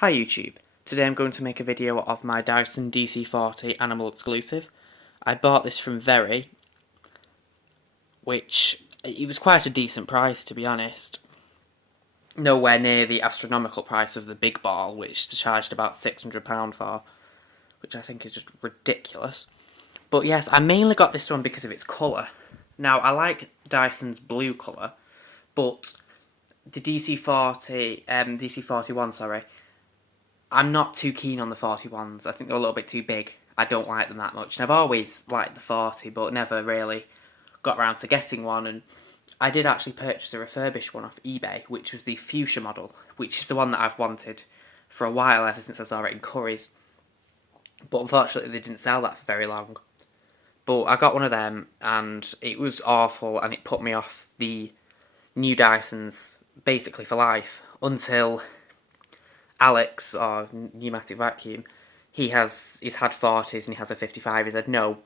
Hi YouTube, today I'm going to make a video of my Dyson dc40 animal exclusive. I bought this from Very, which it was quite a decent price to be honest. Nowhere near the astronomical price of the big ball, which they charged about £600 for, which I think is just ridiculous. But yes, I mainly got this one because of its colour. Now, I like Dyson's blue colour, but the DC41, sorry, I'm not too keen on the 41s. I think they're a little bit too big. I don't like them that much. And I've always liked the 40, but never really got around to getting one. And I did actually purchase a refurbished one off eBay, which was the fuchsia model, which is the one that I've wanted for a while, ever since I saw it in Curry's. But unfortunately, they didn't sell that for very long. But I got one of them, and it was awful, and it put me off the new Dysons basically for life, until Alex, or Pneumatic Vacuum, he's had 40s and he has a 55. He said, no,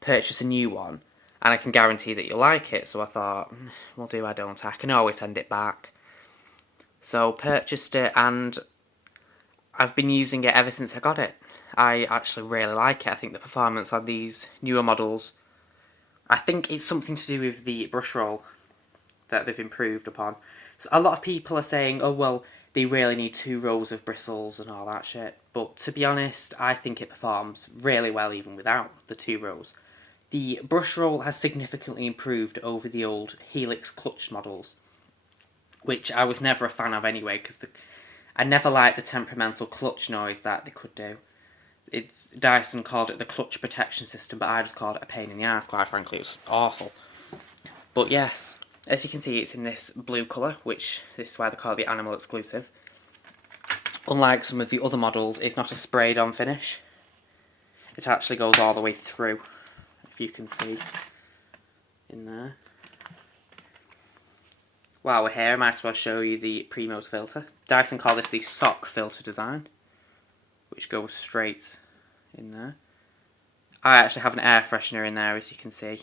purchase a new one and I can guarantee that you'll like it. So I thought, well, do I don't? I can always send it back. So purchased it, and I've been using it ever since I got it. I actually really like it. I think the performance on these newer models, I think it's something to do with the brush roll that they've improved upon. So a lot of people are saying, oh well, they really need 2 rows of bristles and all that shit. But to be honest, I think it performs really well even without the 2 rows. The brush roll has significantly improved over the old Helix clutch models, which I was never a fan of anyway, because I never liked the temperamental clutch noise that they could do. Dyson called it the clutch protection system, but I just called it a pain in the ass, quite frankly. It was awful. But yes, as you can see, it's in this blue colour, which this is why they call it the animal exclusive. Unlike some of the other models, it's not a sprayed on finish. It actually goes all the way through, if you can see in there. While we're here, I might as well show you the Primos filter. Dyson call this the sock filter design, which goes straight in there. I actually have an air freshener in there, as you can see.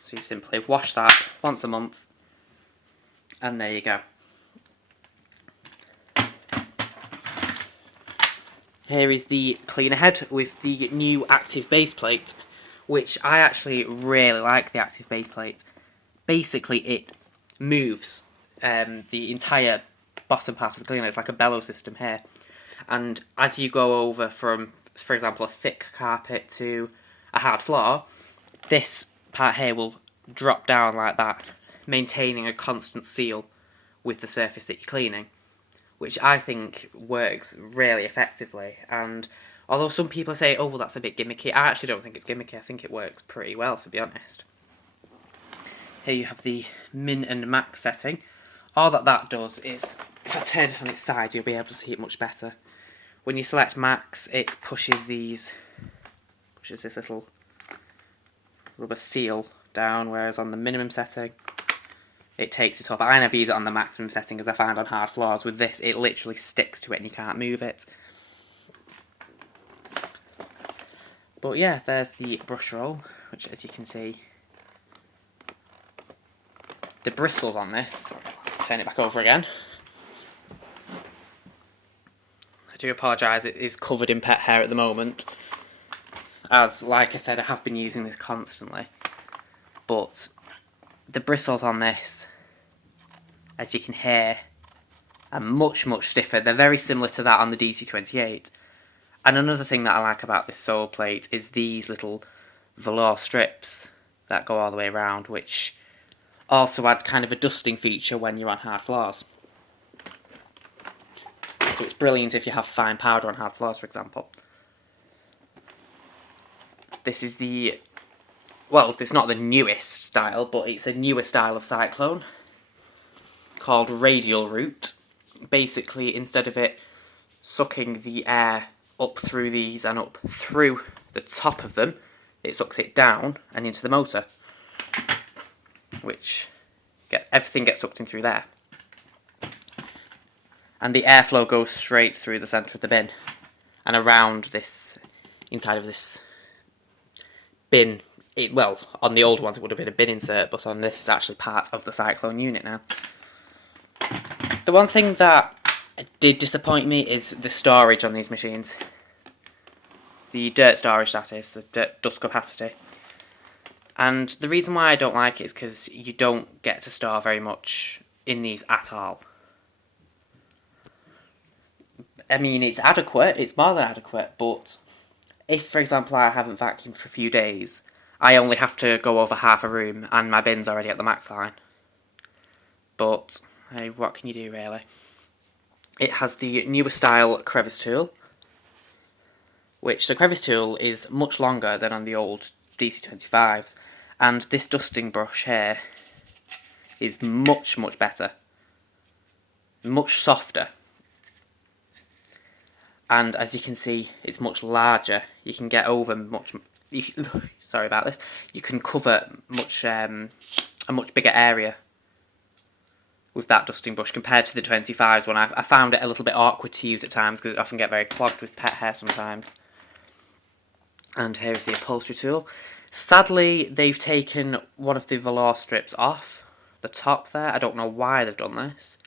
So you simply wash that once a month, and there you go. Here is the cleaner head with the new active base plate, which I actually really like the active base plate. Basically, it moves the entire bottom part of the cleaner. It's like a bellow system here. And as you go over from, for example, a thick carpet to a hard floor, this part here will drop down like that, maintaining a constant seal with the surface that you're cleaning, which I think works really effectively. And although some people say, oh well, that's a bit gimmicky, I actually don't think it's gimmicky. I think it works pretty well, to be honest. Here you have the min and max setting. All that does is, if I turn it on its side, you'll be able to see it much better. When you select max, it pushes this little rubber seal down, whereas on the minimum setting, it takes it up. I never use it on the maximum setting, as I find on hard floors. With this, it literally sticks to it and you can't move it. But yeah, there's the brush roll, which, as you can see, the bristles on this, sorry, I'll have to turn it back over again. I do apologise, it is covered in pet hair at the moment, as, like I said, I have been using this constantly. But the bristles on this, as you can hear, are much stiffer. They're very similar to that on the DC28. And another thing that I like about this sole plate is these little velour strips that go all the way around, which also add kind of a dusting feature when you're on hard floors. So it's brilliant if you have fine powder on hard floors, for example. This is well, it's not the newest style, but it's a newer style of cyclone called radial route. Basically, instead of it sucking the air up through these and up through the top of them, it sucks it down and into the motor, which everything gets sucked in through there. And the airflow goes straight through the centre of the bin and around this, inside of this bin. Well, on the old ones it would have been a bin insert, but on this it's actually part of the cyclone unit now. The one thing that did disappoint me is the storage on these machines. The dirt storage, that is, the dirt dust capacity. And the reason why I don't like it is because you don't get to store very much in these at all. I mean, it's adequate, it's more than adequate, but if, for example, I haven't vacuumed for a few days, I only have to go over half a room and my bin's already at the max line. But, hey, what can you do, really? It has the newer style crevice tool, which the crevice tool is much longer than on the old DC25s, and this dusting brush here is much, much better. Much softer. And as you can see, it's much larger. You can get over much... sorry about this. You can cover much a much bigger area with that dusting brush compared to the 25s one. I found it a little bit awkward to use at times because it often get very clogged with pet hair sometimes. And here's the upholstery tool. Sadly, they've taken one of the velour strips off the top there. I don't know why they've done this,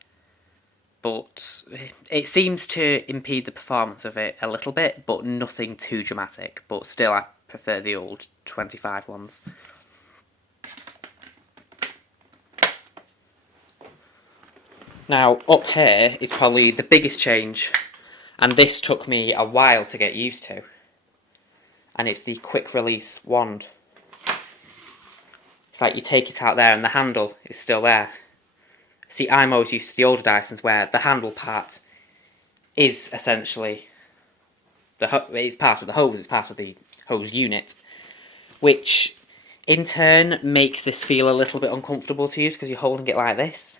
but it seems to impede the performance of it a little bit, but nothing too dramatic. But still, I prefer the old 25 ones. Now, up here is probably the biggest change, and this took me a while to get used to. And it's the quick release wand. It's like you take it out there and the handle is still there. See, I'm always used to the older Dysons where the handle part is essentially it's part of the hose, it's part of the hose unit, which in turn makes this feel a little bit uncomfortable to use because you're holding it like this.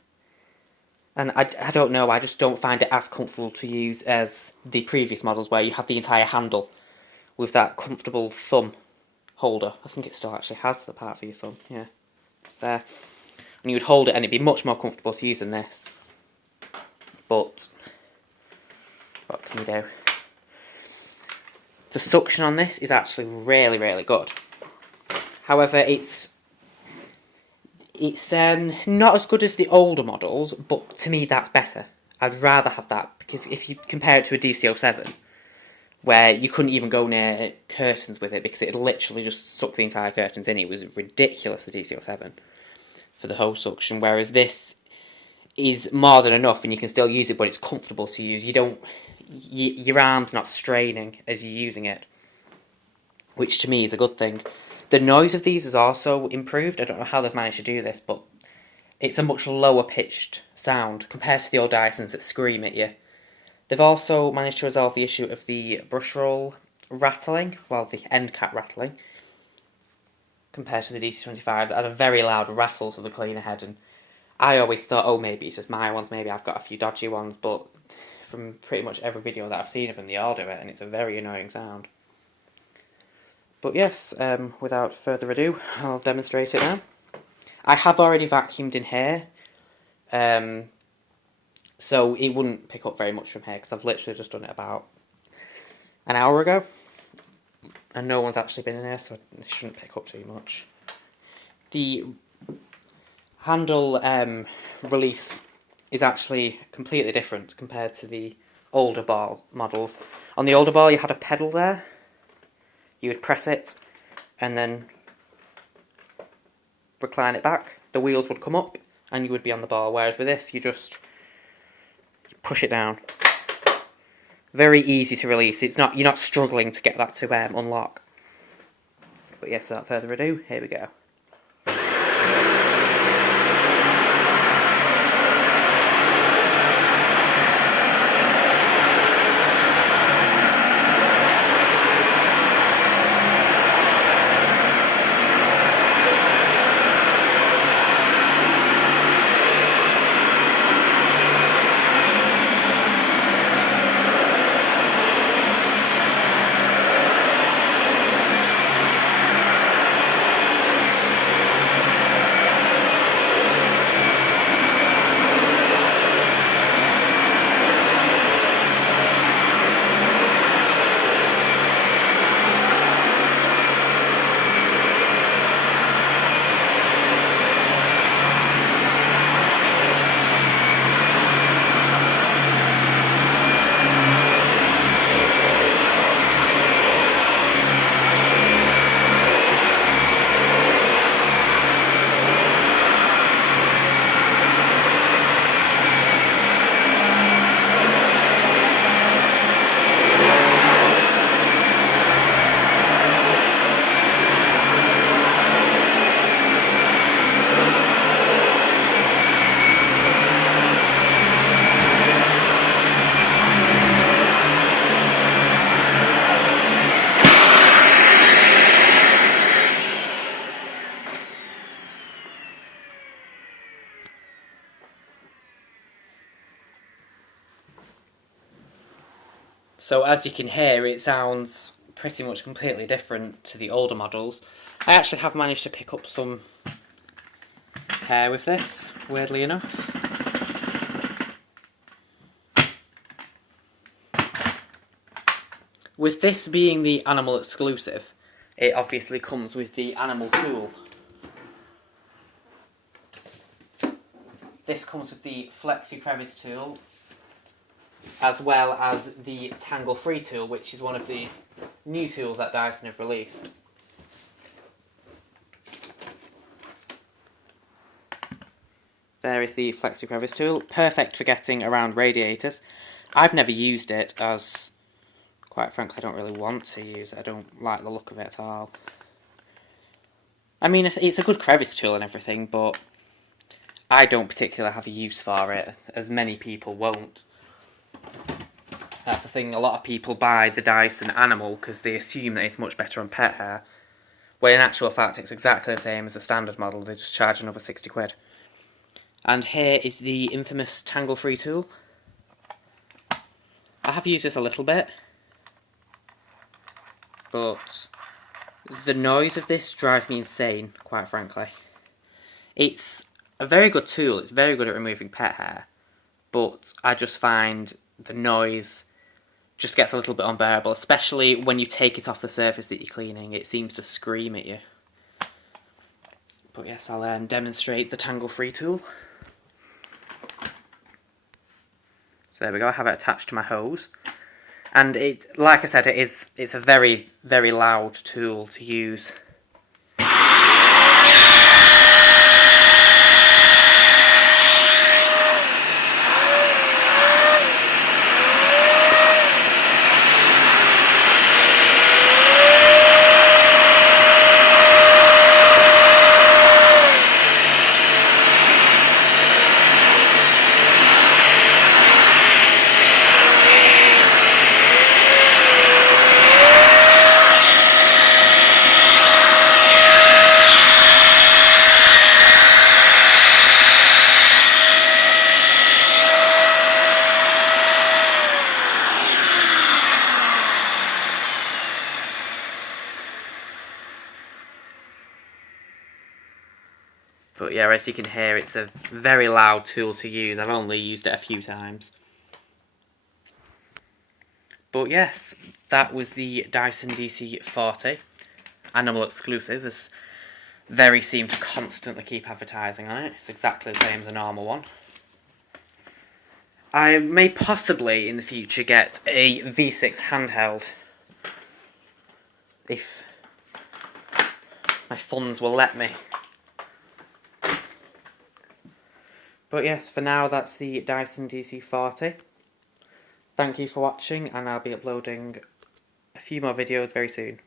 And I don't know, I just don't find it as comfortable to use as the previous models where you have the entire handle with that comfortable thumb holder. I think it still actually has the part for your thumb, yeah, it's there. And you would hold it and it'd be much more comfortable to use than this. But what can you do? The suction on this is actually really, really good. However, it's not as good as the older models, but to me that's better. I'd rather have that, because if you compare it to a DC07, where you couldn't even go near curtains with it because it literally just sucked the entire curtains in. It was ridiculous, the DC07, for the hose suction, whereas this is more than enough and you can still use it, but it's comfortable to use. Your arm's not straining as you're using it, which to me is a good thing. The noise of these is also improved. I don't know how they've managed to do this, but it's a much lower pitched sound compared to the old Dysons that scream at you. They've also managed to resolve the issue of the brush roll rattling, well, the end cap rattling, compared to the DC25s. It had a very loud rattle to the cleaner head, and I always thought, oh, maybe it's just my ones, maybe I've got a few dodgy ones, but from pretty much every video that I've seen of them, they all do it, and it's a very annoying sound. But yes, without further ado, I'll demonstrate it now. I have already vacuumed in here, so it wouldn't pick up very much from here, because I've literally just done it about an hour ago. And no one's actually been in here, so it shouldn't pick up too much. The handle release is actually completely different compared to the older ball models. On the older ball you had a pedal there. You would press it and then recline it back. The wheels would come up and you would be on the ball, whereas with this you just push it down. Very easy to release. You're not struggling to get that to unlock. But yes, without further ado, here we go. So as you can hear, it sounds pretty much completely different to the older models. I actually have managed to pick up some hair with this, weirdly enough. With this being the animal exclusive, it obviously comes with the animal tool. This comes with the Flexi Crevice tool, as well as the Tangle Free tool, which is one of the new tools that Dyson have released. There is the Flexi Crevice tool, perfect for getting around radiators. I've never used it, as quite frankly I don't really want to use it. I don't like the look of it at all. I mean, it's a good crevice tool and everything, but I don't particularly have a use for it, as many people won't. That's the thing, a lot of people buy the Dyson Animal because they assume that it's much better on pet hair, when in actual fact it's exactly the same as the standard model, they just charge another 60 quid. And here is the infamous Tangle Free tool. I have used this a little bit, but the noise of this drives me insane, quite frankly. It's a very good tool, it's very good at removing pet hair, but I just find the noise just gets a little bit unbearable, especially when you take it off the surface that you're cleaning. It seems to scream at you. But yes, I'll demonstrate the Tangle Free tool. So there we go, I have it attached to my hose. And it, like I said, it's a very, very loud tool to use. But yeah, as you can hear, it's a very loud tool to use. I've only used it a few times. But yes, that was the Dyson dc40. Animal exclusive, as Very seem to constantly keep advertising on it. It's exactly the same as a normal one. I may possibly, in the future, get a V6 handheld. If my funds will let me. But yes, for now that's the Dyson dc40. Thank you for watching, and I'll be uploading a few more videos very soon.